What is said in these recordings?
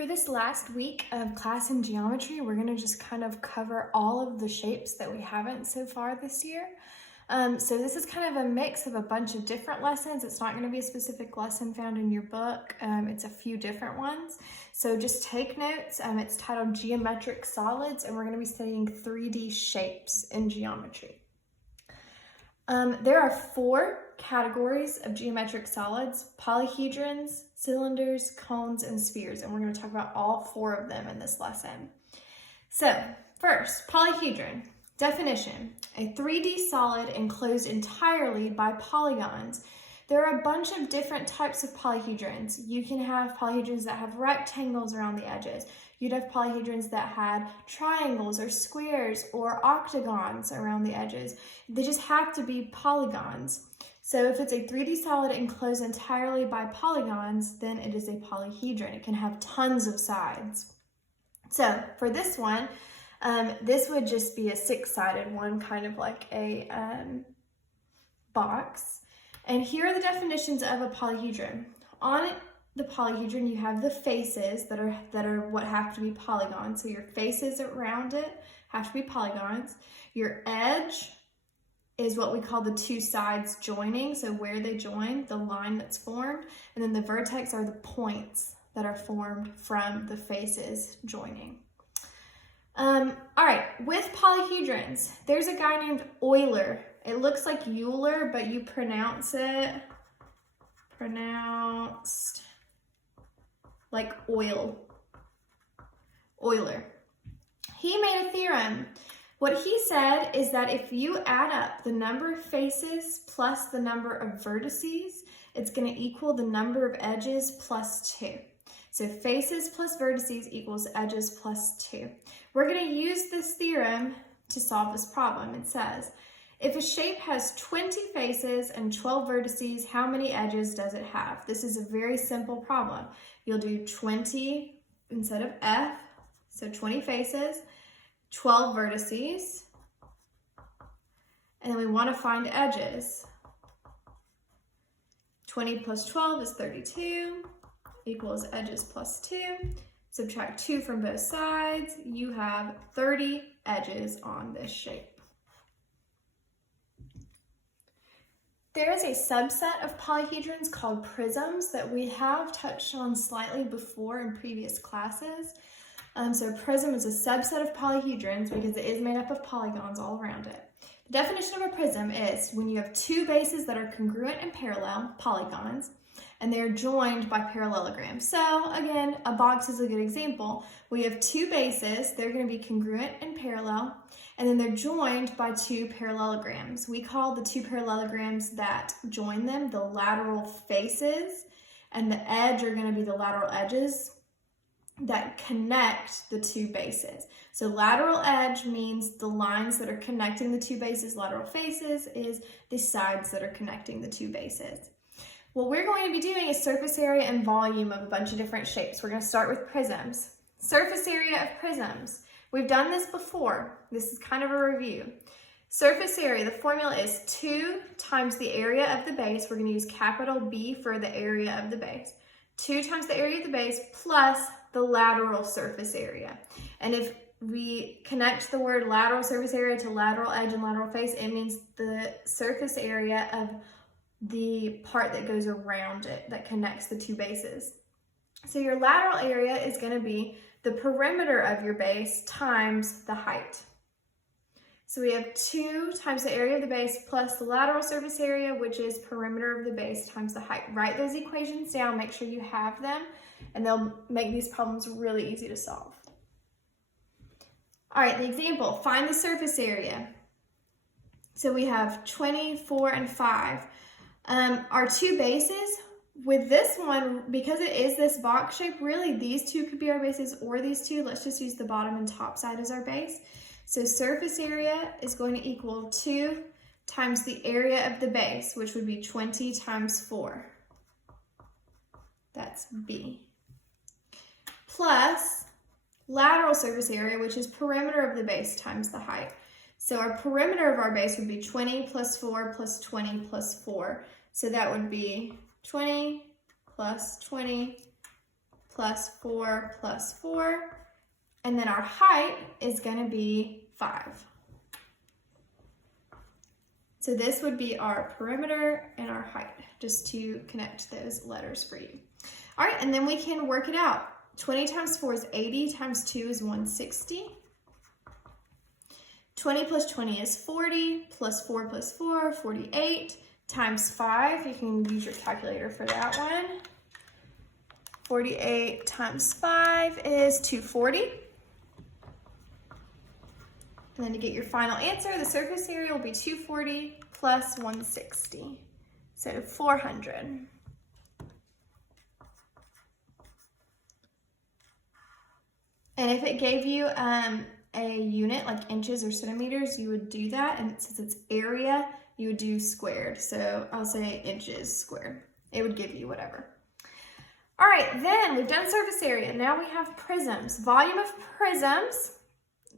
For this last week of class in geometry, we're going to just kind of cover all of the shapes that we haven't so far this year. So this is kind of a mix of a bunch of different lessons. It's not going to be a specific lesson found in your book. It's a few different ones. So just take notes. It's titled Geometric Solids, and we're going to be studying 3D shapes in geometry. There are 4 categories of geometric solids: polyhedrons, cylinders, cones, and spheres, and we're going to talk about all 4 of them in this lesson. So first, polyhedron. Definition: a 3D solid enclosed entirely by polygons. There are a bunch of different types of polyhedrons. You can have polyhedrons that have rectangles around the edges. You'd have polyhedrons that had triangles or squares or octagons around the edges. They just have to be polygons. So if it's a 3D solid enclosed entirely by polygons, then it is a polyhedron. It can have tons of sides. So for this one, this would just be a 6-sided one, kind of like a box. And here are the definitions of a polyhedron. On the polyhedron, you have the faces that are what have to be polygons. So your faces around it have to be polygons. Your edge is what we call the 2 sides joining, so where they join, the line that's formed. And then the vertex are the points that are formed from the faces joining. All right, with polyhedrons, there's a guy named Euler. It looks like Euler, but you pronounce it pronounced like oil. Euler. He made a theorem. What he said is that if you add up the number of faces plus the number of vertices, it's going to equal the number of edges plus 2. So faces plus vertices equals edges plus 2. We're going to use this theorem to solve this problem. It says, if a shape has 20 faces and 12 vertices, how many edges does it have? This is a very simple problem. You'll do 20 instead of F, so 20 faces, 12 vertices, and then we want to find edges. 20 plus 12 is 32, equals edges plus 2. Subtract 2 from both sides, you have 30 edges on this shape. There is a subset of polyhedrons called prisms that we have touched on slightly before in previous classes. So a prism is a subset of polyhedrons because it is made up of polygons all around it. The definition of a prism is when you have 2 bases that are congruent and parallel, polygons, and they're joined by parallelograms. So again, a box is a good example. We have 2 bases, they're going to be congruent and parallel, and then they're joined by 2 parallelograms. We call the 2 parallelograms that join them the lateral faces, and the edge are going to be the lateral edges that connect the 2 bases. So lateral edge means the lines that are connecting the 2 bases. Lateral faces is the sides that are connecting the 2 bases. What we're going to be doing is surface area and volume of a bunch of different shapes. We're going to start with prisms. Surface area of prisms. We've done this before. This is kind of a review. Surface area, the formula is 2 times the area of the base. We're going to use capital B for the area of the base. 2 times the area of the base plus the lateral surface area. And if we connect the word lateral surface area to lateral edge and lateral face, it means the surface area of the part that goes around it that connects the 2 bases. So your lateral area is going to be the perimeter of your base times the height. So we have 2 times the area of the base plus the lateral surface area, which is perimeter of the base times the height. Write those equations down, make sure you have them, and they'll make these problems really easy to solve. All right, the example, find the surface area. So we have 20, 4, and 5. Our 2 bases, with this one, because it is this box shape, really these 2 could be our bases or these 2. Let's just use the bottom and top side as our base. So surface area is going to equal 2 times the area of the base, which would be 20 times 4. That's B. Plus lateral surface area, which is perimeter of the base times the height. So our perimeter of our base would be 20 plus 4 plus 20 plus 4. So that would be 20 plus 20 plus 4 plus 4. And then our height is going to be 5. So this would be our perimeter and our height, just to connect those letters for you. All right, and then we can work it out. 20 times 4 is 80, times 2 is 160. 20 plus 20 is 40, plus 4 plus 4, 48, times 5. You can use your calculator for that one. 48 times 5 is 240. And then to get your final answer, the surface area will be 240 plus 160, so 400. And if it gave you a unit like inches or centimeters, you would do that. And since it's area, you would do squared. So I'll say inches squared. It would give you whatever. All right, then we've done surface area. Now we have prisms. Volume of prisms.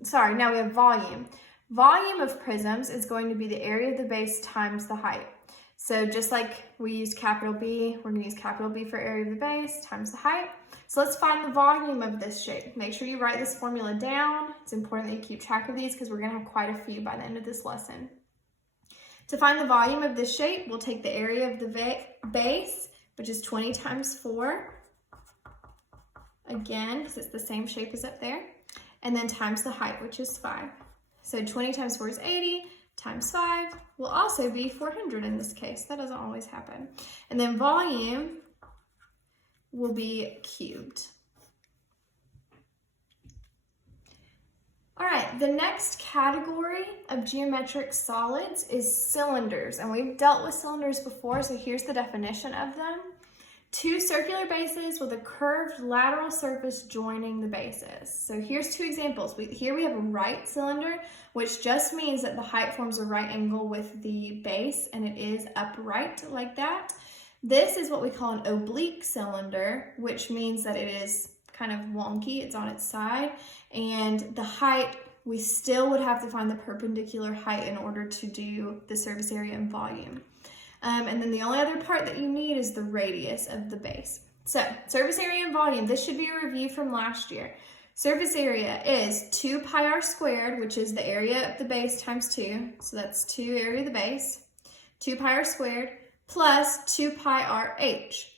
Sorry, now we have volume. Volume of prisms is going to be the area of the base times the height. So just like we used capital B, we're going to use capital B for area of the base times the height. So let's find the volume of this shape. Make sure you write this formula down. It's important that you keep track of these because we're going to have quite a few by the end of this lesson. To find the volume of this shape, we'll take the area of the base, which is 20 times 4. Again, because it's the same shape as up there. And then times the height, which is 5. So 20 times 4 is 80, times 5 will also be 400 in this case. That doesn't always happen. And then volume will be cubed. All right, the next category of geometric solids is cylinders. And we've dealt with cylinders before, so here's the definition of them. Two circular bases with a curved lateral surface joining the bases. So here's two examples. Here we have a right cylinder, which just means that the height forms a right angle with the base and it is upright like that. This is what we call an oblique cylinder, which means that it is kind of wonky. It's on its side. And the height, we still would have to find the perpendicular height in order to do the surface area and volume. And then the only other part that you need is the radius of the base. So surface area and volume, this should be a review from last year. Surface area is 2 pi r squared, which is the area of the base times 2. So that's 2 area of the base, 2 pi r squared, plus 2 pi r h.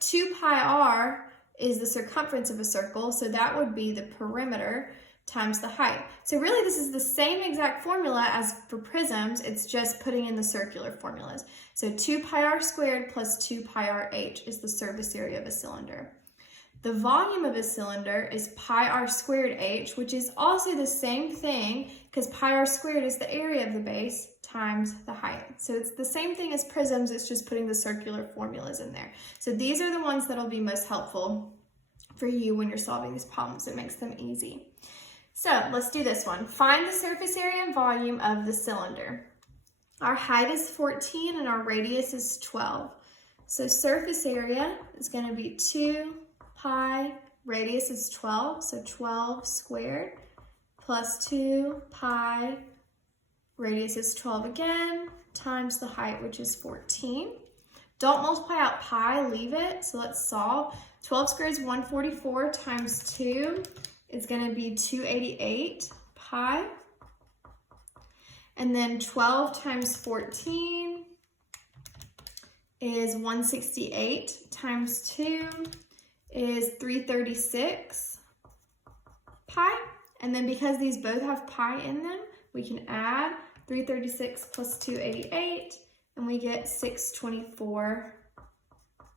2 pi r is the circumference of a circle, so that would be the perimeter times the height. So really this is the same exact formula as for prisms, it's just putting in the circular formulas. So 2 pi r squared plus 2 pi r h is the surface area of a cylinder. The volume of a cylinder is pi r squared h, which is also the same thing because pi r squared is the area of the base times the height. So it's the same thing as prisms, it's just putting the circular formulas in there. So these are the ones that will be most helpful for you when you're solving these problems. It makes them easy. So let's do this one. Find the surface area and volume of the cylinder. Our height is 14 and our radius is 12. So surface area is going to be 2 pi, radius is 12, so 12 squared, plus 2 pi, radius is 12 again, times the height, which is 14. Don't multiply out pi, leave it. So let's solve. 12 squared is 144 times 2. It's going to be 288 pi. And then 12 times 14 is 168 times 2 is 336 pi. And then because these both have pi in them, we can add 336 plus 288 and we get 624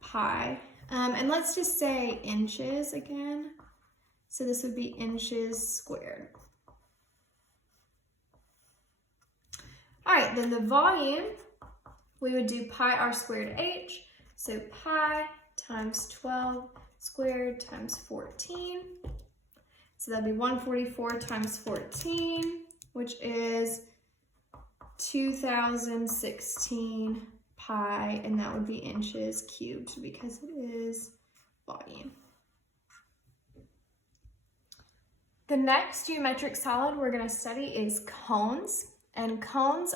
pi. And let's just say inches again. So this would be inches squared. All right, then the volume, we would do pi r squared h. So pi times 12 squared times 14. So that'd be 144 times 14, which is 2016 pi, and that would be inches cubed because it is volume. The next geometric solid we're going to study is cones. And cones,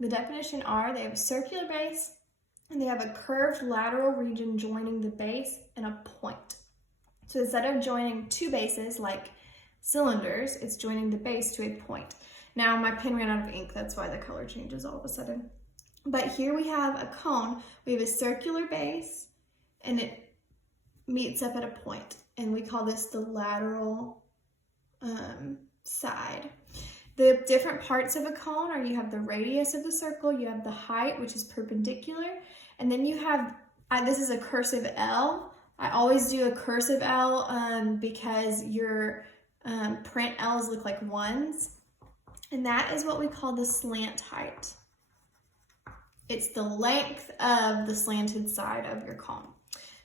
the definition are they have a circular base and they have a curved lateral region joining the base and a point. So instead of joining two bases like cylinders, it's joining the base to a point. Now my pen ran out of ink, that's why the color changes all of a sudden. But here we have a cone. We have a circular base and it meets up at a point, and we call this the lateral side. The different parts of a cone are, you have the radius of the circle, you have the height, which is perpendicular, and then you have, this is a cursive L. I always do a cursive L because your print L's look like ones, and that is what we call the slant height. It's the length of the slanted side of your cone.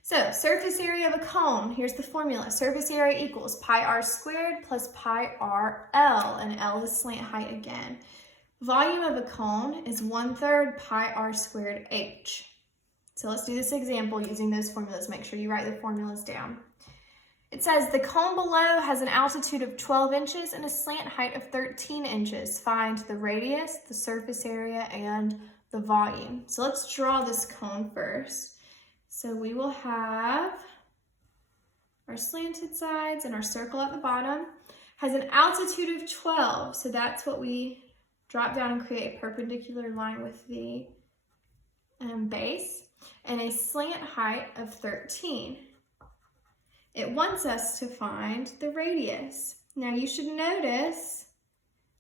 So surface area of a cone, here's the formula. Surface area equals pi r squared plus pi r L, and L is slant height again. Volume of a cone is 1/3 pi r squared h. So let's do this example using those formulas. Make sure you write the formulas down. It says the cone below has an altitude of 12 inches and a slant height of 13 inches. Find the radius, the surface area, and the volume. So let's draw this cone first. So we will have our slanted sides and our circle at the bottom. Has an altitude of 12, so that's what we drop down and create a perpendicular line with the base, and a slant height of 13. It wants us to find the radius. Now you should notice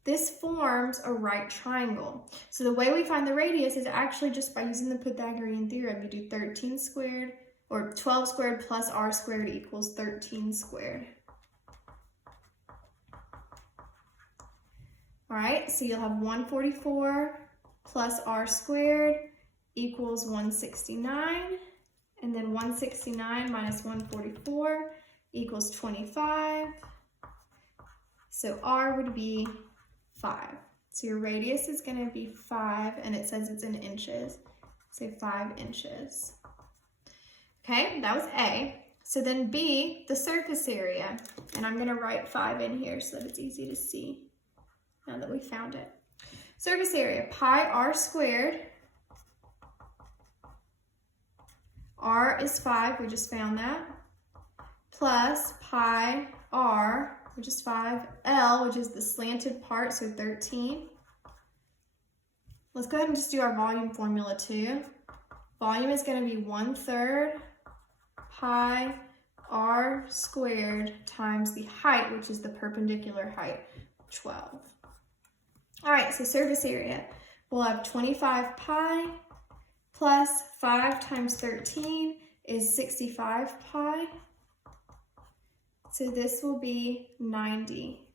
this forms a right triangle. So the way we find the radius is actually just by using the Pythagorean theorem. You do 13 squared, or 12 squared plus r squared equals 13 squared. All right, so you'll have 144 plus r squared equals 169, and then 169 minus 144 equals 25. So r would be 5. So your radius is going to be 5, and it says it's in inches. So 5 inches. Okay, that was A. So then B, the surface area. And I'm going to write 5 in here so that it's easy to see now that we found it. Surface area, pi r squared. R is 5, we just found that. Plus pi r, which is 5, L, which is the slanted part, so 13. Let's go ahead and just do our volume formula too. Volume is going to be 1/3 pi r squared times the height, which is the perpendicular height, 12. All right, so surface area, we'll have 25 pi plus 5 times 13 is 65 pi. So this will be 90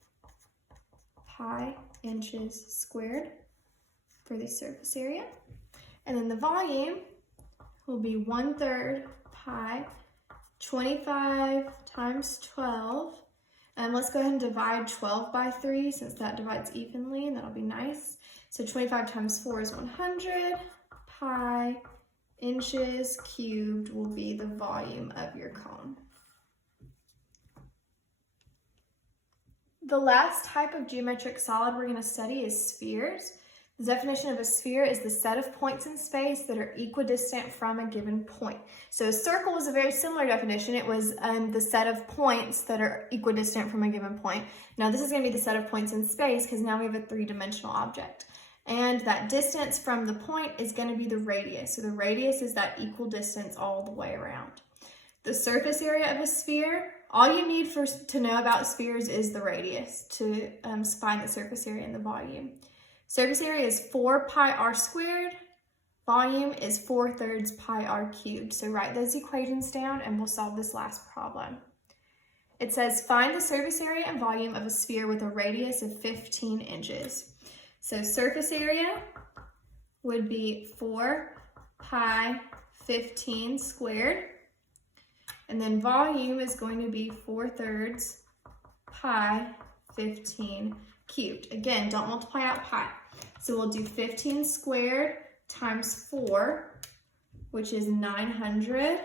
pi inches squared for the surface area. And then the volume will be 1/3 pi, 25 times 12. And let's go ahead and divide 12 by 3 since that divides evenly, and that'll be nice. So 25 times 4 is 100. Pi inches cubed will be the volume of your cone. The last type of geometric solid we're going to study is spheres. The definition of a sphere is the set of points in space that are equidistant from a given point. So a circle was a very similar definition. It was the set of points that are equidistant from a given point. Now this is going to be the set of points in space because now we have a three-dimensional object. And that distance from the point is going to be the radius. So the radius is that equal distance all the way around. The surface area of a sphere, all you need to know about spheres is the radius to find the surface area and the volume. Surface area is 4 pi r squared. Volume is 4/3 pi r cubed. So write those equations down and we'll solve this last problem. It says find the surface area and volume of a sphere with a radius of 15 inches. So surface area would be 4 pi 15 squared. And then volume is going to be 4/3 pi 15 cubed. Again, don't multiply out pi. So we'll do 15 squared times 4, which is 900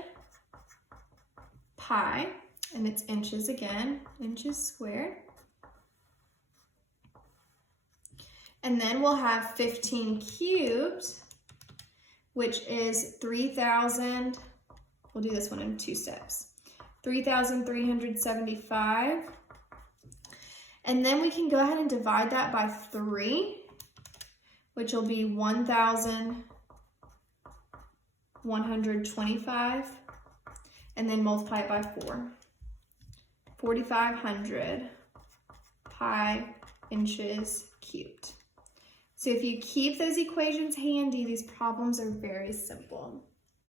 pi, and it's inches again, inches squared. And then we'll have 15 cubed, which is 3,000, we'll do this one in 2 steps, 3,375. And then we can go ahead and divide that by 3, which will be 1,125, and then multiply it by 4. 4,500 pi inches cubed. So if you keep those equations handy, these problems are very simple.